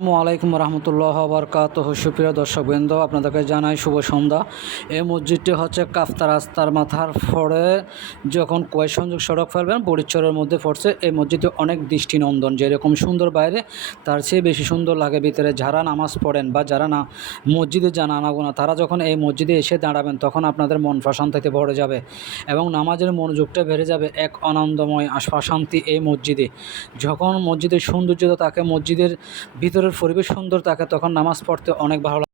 আলাইকুম রহমতুল্লাহ বরকাত সুপ্রিয় দর্শকবৃন্দ, আপনাদেরকে জানাই শুভ সন্ধ্যা। এই মসজিদটি হচ্ছে কাফতা রাস্তার মাথার ফড়ে। যখন কয় সংযোগ সড়ক ফেলবেন বরিচরের মধ্যে পড়ছে এই মসজিদটি অনেক দৃষ্টিনন্দন। যেরকম সুন্দর বাইরে, তার চেয়ে বেশি সুন্দর লাগে ভিতরে যারা নামাজ পড়েন বা যারা না মসজিদে যান আনাগোনা, তারা যখন এই মসজিদে এসে দাঁড়াবেন, তখন আপনাদের মন প্রশান্তিতে ভরে যাবে এবং নামাজের মনোযোগটা বেড়ে যাবে এক আনন্দময় প্রশান্তি এই মসজিদে। যখন মসজিদের সৌন্দর্যতা তাকে মসজিদের ভিতরের পরিবেশ সুন্দর থাকে তখন নামাজ পড়তে অনেক ভালো